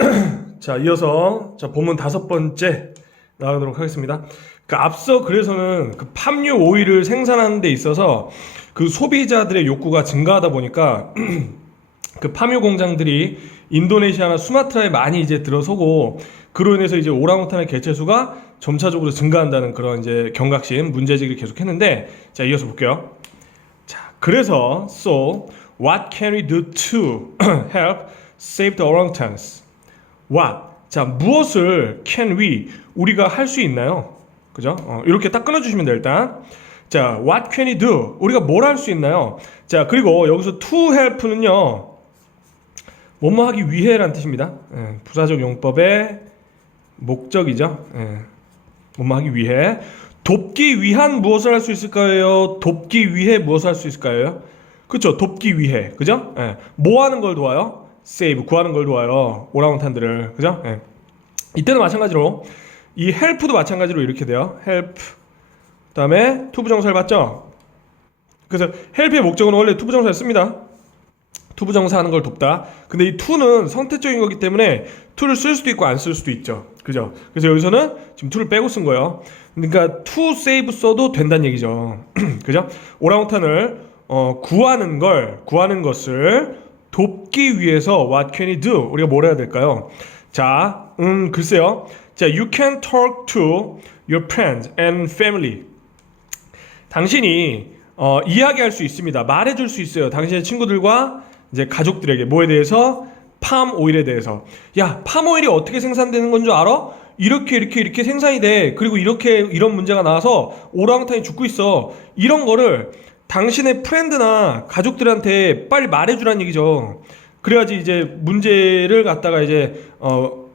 자, 이어서 자, 본문 다섯 번째 나가도록 하겠습니다. 그 앞서 그래서는 그 팜유 오일을 생산하는 데 있어서 그 소비자들의 욕구가 증가하다 보니까 그 파묘 공장들이 인도네시아나 수마트라에 많이 이제 들어서고 그로 인해서 이제 오랑우탄의 개체 수가 점차적으로 증가한다는 그런 이제 경각심 문제 제기를 계속했는데 자 이어서 볼게요. 자 그래서 so what can we do to help save the orangutans? What 자 무엇을 can we 우리가 할 수 있나요? 그죠? 어, 이렇게 딱 끊어주시면 돼요 일단. 자, what can we do? 우리가 뭘 할 수 있나요? 자, 그리고 여기서 to help는요, 뭐뭐 하기 위해라는 뜻입니다. 예, 부사적 용법의 목적이죠. 예, 뭐뭐 하기 위해. 돕기 위한 무엇을 할 수 있을까요? 돕기 위해 무엇을 할 수 있을까요? 그렇죠. 돕기 위해. 그죠? 예, 뭐 하는 걸 도와요? Save, 구하는 걸 도와요. 오랑우탄들을. 그죠? 예. 이때는 마찬가지로 이 help도 마찬가지로 이렇게 돼요. help. 그다음에 투부 정사를 봤죠. 그래서 help의 목적은 원래 투부 정사를 씁니다. 투부 정사 하는 걸 돕다. 근데 이 to는 선택적인 거기 때문에 to를 쓸 수도 있고 안 쓸 수도 있죠. 그죠? 그래서 여기서는 지금 to를 빼고 쓴 거예요. 그러니까 to save 써도 된다는 얘기죠. 그죠? 오랑우탄을 어, 구하는 걸 구하는 것을 돕기 위해서 what can you do? 우리가 뭘 해야 될까요? 자, 음 글쎄요. 자, you can talk to your friends and family. 당신이 어, 이야기할 수 있습니다. 말해줄 수 있어요. 당신의 친구들과 이제 가족들에게 뭐에 대해서 팜 오일에 대해서 야, 팜 오일이 어떻게 생산되는 건 줄 알아? 이렇게 이렇게 이렇게 생산이 돼. 그리고 이렇게 이런 문제가 나와서 오랑우탄이 죽고 있어. 이런 거를 당신의 프렌드나 가족들한테 빨리 말해주라는 얘기죠. 그래야지 이제 문제를 갖다가 이제 어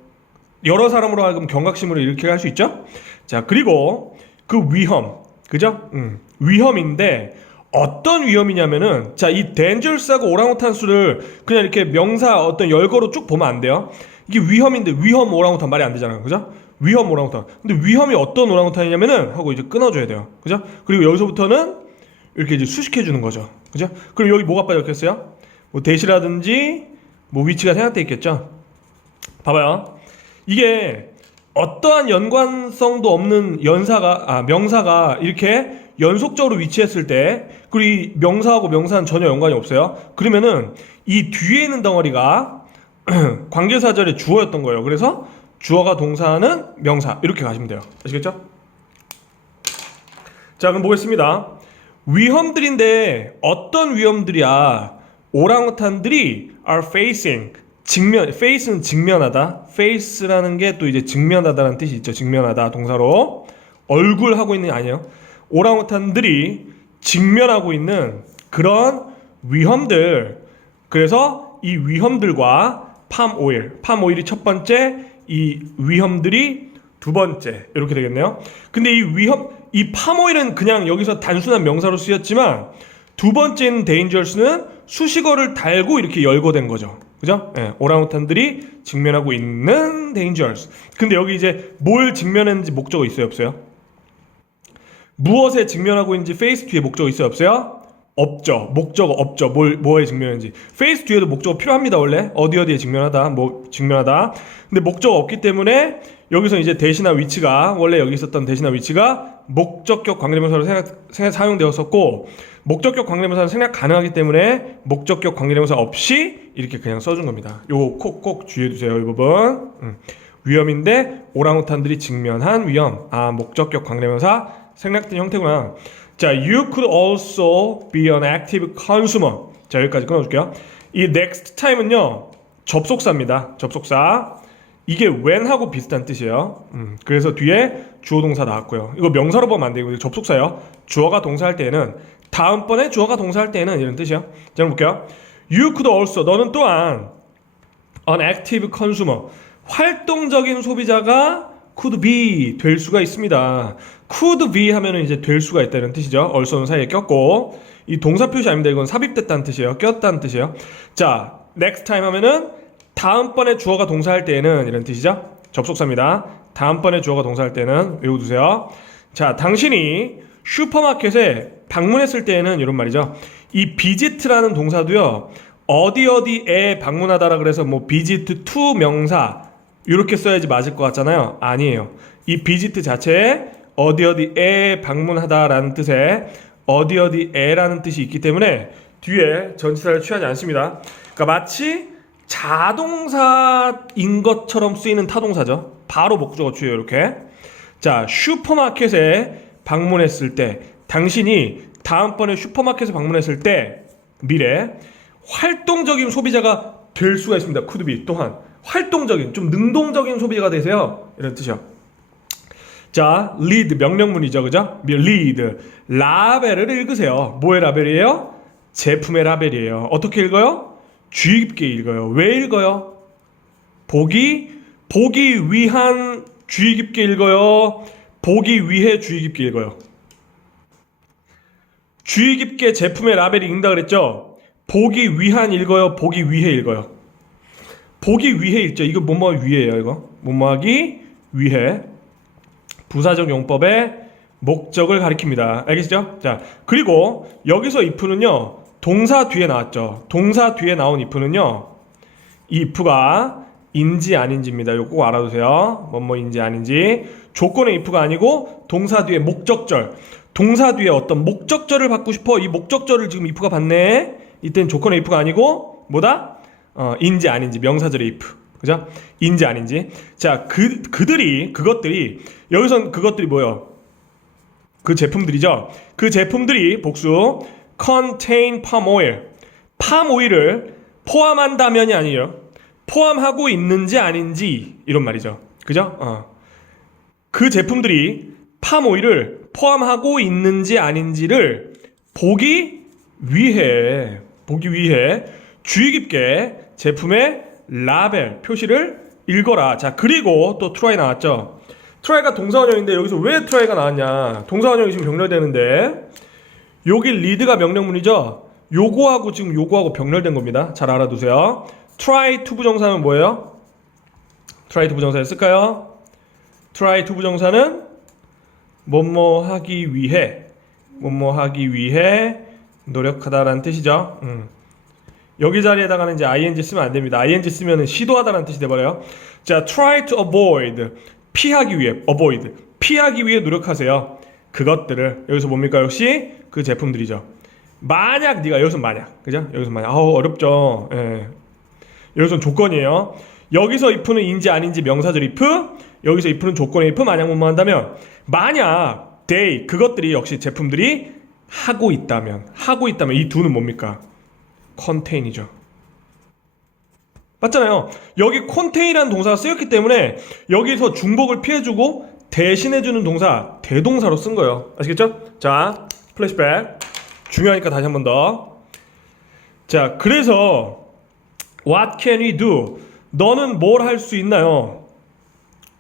여러 사람으로 하여금 경각심으로 일으키게 할수 있죠. 자 그리고 그 위험, 그죠? 음, 위험인데 어떤 위험이냐면은 자이 dangerous하고 오랑우탄 수를 그냥 이렇게 명사 어떤 열거로 쭉 보면 안 돼요. 이게 위험인데 위험 오랑우탄 말이 안 되잖아요, 그죠? 위험 오랑우탄. 근데 위험이 어떤 오랑우탄이냐면은 하고 이제 끊어줘야 돼요, 그죠? 그리고 여기서부터는 이렇게 이제 수식해 주는 거죠, 그죠? 그럼 여기 뭐가 빠졌겠어요? 뭐 대시라든지 뭐 위치가 생각돼 있겠죠. 봐봐요. 이게 어떠한 연관성도 없는 연사가 아 명사가 이렇게 연속적으로 위치했을 때 그리고 이 명사하고 명사는 전혀 연관이 없어요. 그러면은 이 뒤에 있는 덩어리가 관계사절의 주어였던 거예요. 그래서 주어가 동사는 명사 이렇게 가시면 돼요. 아시겠죠? 자 그럼 보겠습니다. 위험들인데 어떤 위험들이야? 오랑우탄들이 are facing 직면 face는 직면하다. face라는 게 또 이제 직면하다라는 뜻이 있죠. 직면하다 동사로 얼굴 하고 있는 게 아니에요. 오랑우탄들이 직면하고 있는 그런 위험들. 그래서 이 위험들과 팜 오일, 팜 오일이 첫 번째, 이 위험들이 두 번째 이렇게 되겠네요. 근데 이 위험, 이팜 오일은 그냥 여기서 단순한 명사로 쓰였지만 두 번째인 dangerous는 수식어를 달고 이렇게 열거된 거죠. 그죠? 예, 오랑우탄들이 직면하고 있는 dangerous. 근데 여기 이제 뭘 직면했는지 목적어 있어요, 없어요? 무엇에 직면하고 있는지 face 뒤에 목적어 있어요, 없어요? 없죠. 목적어 없죠. 뭘 뭐에 직면했는지. face 뒤에도 목적어 필요합니다, 원래. 어디 어디에 직면하다. 뭐 직면하다. 근데 목적어 없기 때문에 여기서 이제 대신나 위치가 원래 여기 있었던 대신나 위치가 목적격 관계대명사로 생각 사용되었었고 목적격 관계대명사는 생략 가능하기 때문에 목적격 관계대명사 없이 이렇게 그냥 써준 겁니다. 요거 꼭꼭 주의해 두세요, 이 부분. 음. 위험인데 오랑우탄들이 직면한 위험. 아 목적격 관계대명사 생략된 형태구나. 자, you could also be an active consumer. 자, 여기까지 끊어줄게요. 이 next time은요, 접속사입니다. 접속사. 이게 when하고 비슷한 뜻이에요. 음, 그래서 뒤에 주어 동사 나왔고요. 이거 명사로 보면 안 되고 이거 접속사예요. 주어가 동사할 때에는 다음번에 주어가 동사할 때에는 이런 뜻이요. 자, 한번 볼게요. You could also 너는 또한 an active consumer 활동적인 소비자가 could be 될 수가 있습니다. could be 하면은 이제 될 수가 있다는 뜻이죠. also는 사이에 꼈고 이 동사 표시 아닙니다. 이건 삽입됐다는 뜻이에요. 꼈다는 뜻이에요. 자, next time 하면은 다음번에 주어가 동사할 때에는 이런 뜻이죠. 접속사입니다. 다음번에 주어가 동사할 때는 외워두세요. 자, 당신이 슈퍼마켓에 방문했을 때에는 이런 말이죠. 이 visit라는 동사도요. 어디 어디에 방문하다라 그래서 뭐 visit to 명사 이렇게 써야지 맞을 것 같잖아요. 아니에요. 이 visit 자체에 어디 어디에 방문하다라는 뜻의 어디 어디에라는 뜻이 있기 때문에 뒤에 전치사를 취하지 않습니다. 그러니까 마치 자동사인 것처럼 쓰이는 타동사죠. 바로 목적어 취해요. 이렇게. 자, 슈퍼마켓에 방문했을 때 당신이 다음번에 슈퍼마켓에 방문했을 때 미래 활동적인 소비자가 될 수가 있습니다. be 또한 활동적인 좀 능동적인 소비자가 되세요. 이런 뜻이요. 자, lead 명령문이죠. 그죠? lead 라벨을 읽으세요. 뭐의 라벨이에요? 제품의 라벨이에요. 어떻게 읽어요? 주의 깊게 읽어요. 왜 읽어요? 보기 보기 위한 주의 깊게 읽어요. 보기 위해 주의 깊게 읽어요. 주의 깊게 제품의 라벨이 읽는다 그랬죠? 보기 위한 읽어요. 보기 위해 읽어요. 보기 위해 읽죠. 이거 뭐뭐 위해요. 이거 뭐뭐하기 위해 부사적 용법의 목적을 가리킵니다. 알겠죠? 자 그리고 여기서 if는요 동사 뒤에 나왔죠. 동사 뒤에 나온 if는요 이 if가 인지 아닌지입니다. 이거 꼭 알아두세요. 뭐뭐인지 아닌지. 조건의 if가 아니고 동사 뒤에 목적절. 동사 뒤에 어떤 목적절을 받고 싶어. 이 목적절을 지금 if가 받네. 이때는 조건의 if가 아니고 뭐다? 어, 인지 아닌지. 명사절의 if. 그죠? 인지 아닌지. 자 그 그들이 그것들이 여기선 그것들이 뭐요? 그 제품들이죠. 그 제품들이 복수 contain palm oil palm oil을 포함한다면이 아니에요 포함하고 있는지 아닌지 이런 말이죠 그죠 어. 그 제품들이 팜 오일을 포함하고 있는지 아닌지를 보기 위해 보기 위해 주의 깊게 제품의 라벨 표시를 읽어라. 자 그리고 또 트라이 나왔죠. 트라이가 동사원형인데 여기서 왜 트라이가 나왔냐? 동사원형이 지금 병렬되는데 여기 리드가 명령문이죠. 요거하고 지금 요거하고 병렬된 겁니다. 잘 알아두세요. try to 부정사는 뭐예요? try to 부정사를 쓸까요? try to 부정사는 뭐뭐 하기 위해 뭐뭐 하기 위해 노력하다라는 뜻이죠. 음. 여기 자리에다가는 이제 ing 쓰면 안 됩니다. ing 쓰면은 시도하다라는 뜻이 돼버려요. 자, try to avoid 피하기 위해 avoid 피하기 위해 노력하세요. 그것들을 여기서 뭡니까 역시 그 제품들이죠. 만약 네가 여기서 만약 그죠? 여기서 만약 아우 어렵죠. 예. 여기서 조건이에요. 여기서 if는 인지 아닌지 명사절 if 여기서 if는 조건의 if 만약 뭐뭐 한다면 만약 they 그것들이 역시 제품들이 하고 있다면 하고 있다면 이 두는 뭡니까? 컨테인이죠. 맞잖아요. 여기 컨테인이라는 동사가 쓰였기 때문에 여기서 중복을 피해주고 대신해주는 동사 대동사로 쓴 거예요. 아시겠죠? 자, 플래시백 중요하니까 다시 한 번 더. 자, 그래서 What can we do? 너는 뭘 할 수 있나요?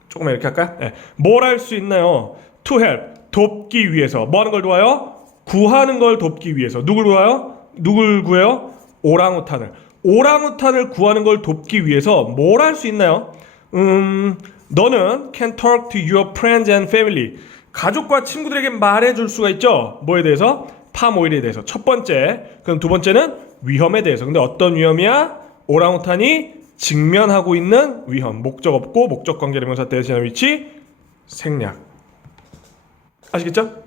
조금 이렇게 할까요? 네. 뭘할 수 있나요? To help 돕기 위해서 뭐 하는 걸 도와요? 구하는 걸 돕기 위해서 누굴 도와요? 누굴 구해요? 오랑우탄을 오랑우탄을 구하는 걸 돕기 위해서 뭘 할 수 있나요? 음, 너는 can talk to your friends and family. 가족과 친구들에게 말해줄 수가 있죠. 뭐에 대해서? 파모일에 대해서. 첫 번째. 그럼 두 번째는 위험에 대해서. 근데 어떤 위험이야? 오랑우탄이 직면하고 있는 위험. 목적 없고 목적 관계 대명사 대신한 위치 생략. 아시겠죠?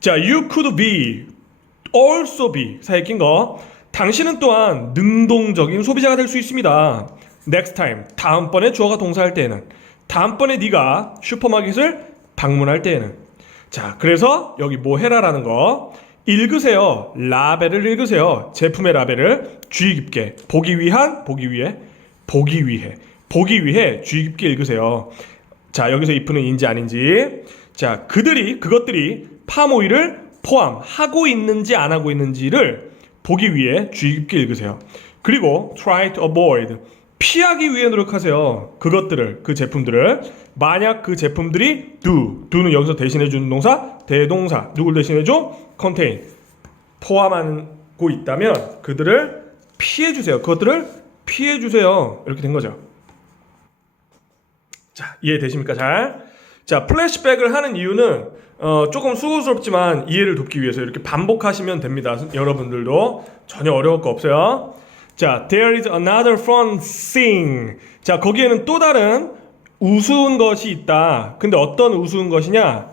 자, you could be, also be 사이에 낀 거. 당신은 또한 능동적인 소비자가 될 수 있습니다. next time 다음번에 주어가 동사할 때에는 다음번에 네가 슈퍼마켓을 방문할 때에는. 자 그래서 여기 뭐 해라라는 거. 읽으세요. 라벨을 읽으세요. 제품의 라벨을 주의 깊게. 보기 위한 보기 위해 보기 위해. 보기 위해 주의 깊게 읽으세요. 자 여기서 if는 인지 아닌지. 자 그들이 그것들이 파모일을 포함하고 있는지 안 하고 있는지를 보기 위해 주의 깊게 읽으세요. 그리고 try to avoid. 피하기 위해 노력하세요. 그것들을 그 제품들을 만약 그 제품들이 do do는 여기서 대신해 주는 동사 대동사 누굴 대신해 줘? contain 포함하고 있다면 그들을 피해 주세요. 그것들을 피해 주세요. 이렇게 된 거죠. 자, 이해되십니까? 잘. 자, 플래시백을 하는 이유는 어, 조금 수고스럽지만 이해를 돕기 위해서 이렇게 반복하시면 됩니다. 여러분들도 전혀 어려울 거 없어요. 자, there is another fun thing. 자, 거기에는 또 다른 우스운 것이 있다. 근데 어떤 우스운 것이냐?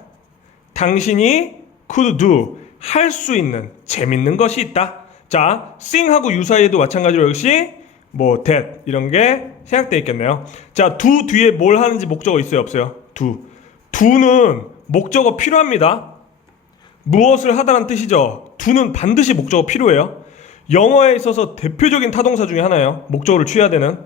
당신이 could do 할 수 있는 재밌는 것이 있다. 자, sing하고 유사히도 마찬가지로 역시 뭐 that 이런 게 생략돼 있겠네요. 자, do 뒤에 뭘 하는지 목적어 있어요, 없어요? do. do는 목적어 필요합니다. 무엇을 하다는 뜻이죠. do는 반드시 목적어 필요해요. 영어에 있어서 대표적인 타동사 중에 하나예요. 목적어를 취해야 되는.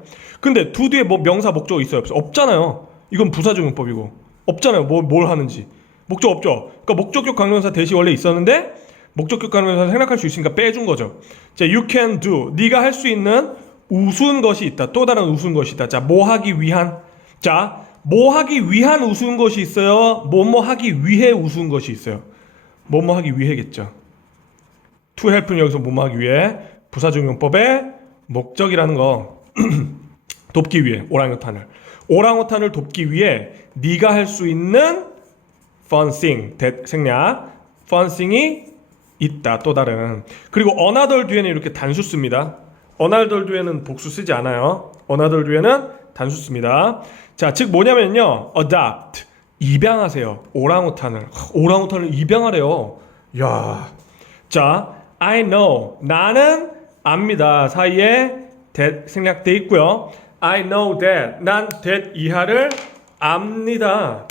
근데 do 뒤에 뭐 명사 목적어 있어요? 없잖아요. 이건 부사적용법이고 없잖아요. 뭐, 뭘 하는지. 목적 없죠. 그러니까 목적격 강명사 대시 원래 있었는데 목적격 강명사 생략할 수 있으니까 빼준 거죠. 자, you can do. 네가 할 수 있는 우스운 것이 있다. 또 다른 우스운 것이 있다. 자, 뭐 하기 위한. 자, 뭐 하기 위한 우스운 것이 있어요. 뭐뭐 하기 위해 우스운 것이 있어요. 뭐뭐 하기 위해겠죠. To help는 여기서 뭐뭐 하기 위해? 부사적용법의 목적이라는 거. 돕기 위해 오랑우탄을. 오랑우탄을 돕기 위해 네가 할 수 있는 fun thing 대, 생략. fun thing이 있다 또 다른. 그리고 another 뒤에는 이렇게 단수 씁니다. another 뒤에는 복수 쓰지 않아요. another 뒤에는 단수 씁니다. 자 즉 뭐냐면요. adopt 입양하세요. 오랑우탄을. 오랑우탄을 입양하래요. 야 자 I know 나는 압니다 사이에 that 생략돼 있고요 I know that 난 that 이하를 압니다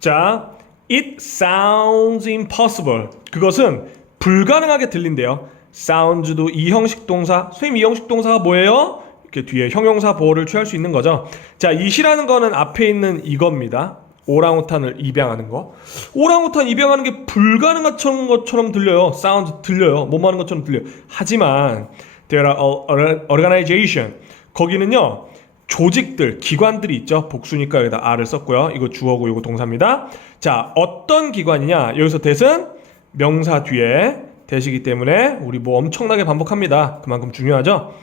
자, it sounds impossible. 그것은 불가능하게 들린대요. sounds도 이형식 동사. 선생님 이형식 동사가 뭐예요? 이렇게 뒤에 형용사 보호를 취할 수 있는 거죠. 자, it이라는 거는 앞에 있는 이겁니다. 오랑우탄을 입양하는 거. 오랑우탄 입양하는 게 불가능한 것처럼 들려요. 사운드 들려요. 하는 것처럼 들려요. 하지만 there are organization. 거기는요. 조직들, 기관들이 있죠. 복수니까 여기다 R을 썼고요. 이거 주어고 이거 동사입니다. 자, 어떤 기관이냐? 여기서 대은 명사 뒤에 대시기 때문에 우리 뭐 엄청나게 반복합니다. 그만큼 중요하죠.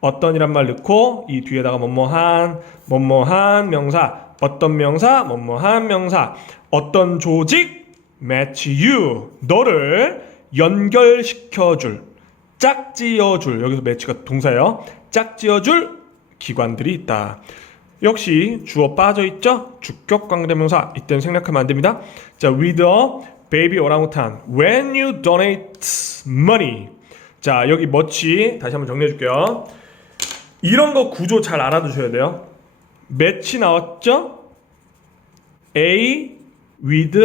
어떤이란 말 넣고 이 뒤에다가 뭐뭐한, 뭐뭐한 명사, 어떤 명사, 뭐뭐한 명사, 어떤 조직, match you, 너를 연결시켜줄, 짝지어줄, 여기서 매치가 동사예요. 짝지어줄 기관들이 있다. 역시 주어 빠져 있죠? 주격 관계대명사 이때는 생략하면 안 됩니다. 자, with a baby orangutan when you donate money. 자, 여기 멋지 다시 한번 정리해 줄게요. 이런 거 구조 잘 알아두셔야 돼요. 매치 나왔죠? A with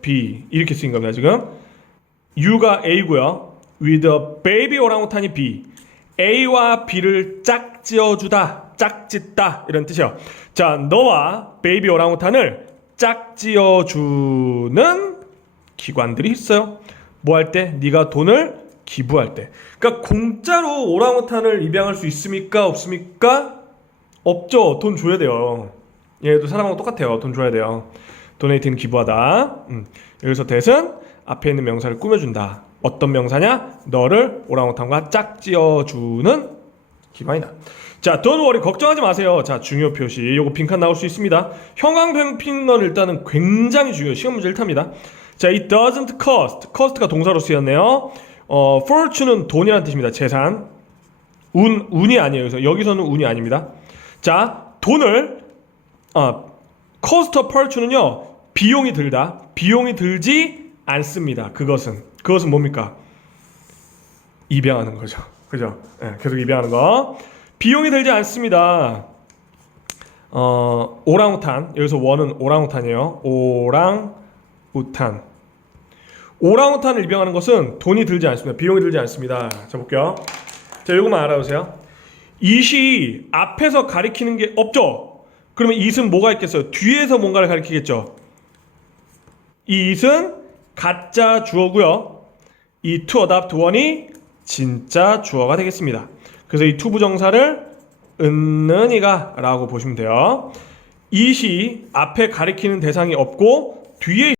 B 이렇게 쓰인 겁니다, 지금. U가 A고요. with baby orangutan이 B. A와 B를 짝지어주다, 짝짓다 이런 뜻이요. 자, 너와 베이비 오랑우탄을 짝지어주는 기관들이 있어요. 뭐 할 때? 네가 돈을 기부할 때. 그러니까 공짜로 오랑우탄을 입양할 수 있습니까? 없습니까? 없죠. 돈 줘야 돼요. 얘도 사람하고 똑같아요. 돈 줘야 돼요. 도네이트는 기부하다. 음. 여기서 대은 앞에 있는 명사를 꾸며준다. 어떤 명사냐? 너를 오랑우탄과 짝지어주는 기관이다. 자, don't worry, 걱정하지 마세요. 자, 중요 표시. 요거 빈칸 나올 수 있습니다. 형광펜 건 일단은 굉장히 중요해요. 시험 문제 1타입니다. 자, it doesn't cost. cost가 동사로 쓰였네요. 어, fortune은 돈이라는 뜻입니다. 재산. 운, 운이 아니에요. 그래서 여기서는 운이 아닙니다. 자, 돈을, 아, cost of fortune은요, 비용이 들다. 비용이 들지 않습니다. 그것은. 그것은 뭡니까? 입양하는 거죠. 그죠? 네, 계속 입양하는 거. 비용이 들지 않습니다. 어, 오랑우탄. 여기서 원은 오랑우탄이에요. 오랑우탄. 오랑우탄을 입양하는 것은 돈이 들지 않습니다. 비용이 들지 않습니다. 자, 볼게요. 자, 요것만 알아보세요. 이시 앞에서 가리키는 게 없죠? 그러면 이은 뭐가 있겠어요? 뒤에서 뭔가를 가리키겠죠? 이 it은 가짜 주어고요. 이 to adopt one이 진짜 주어가 되겠습니다. 그래서 이 to 부정사를 은는이가 라고 보시면 돼요. it이 앞에 가리키는 대상이 없고 뒤에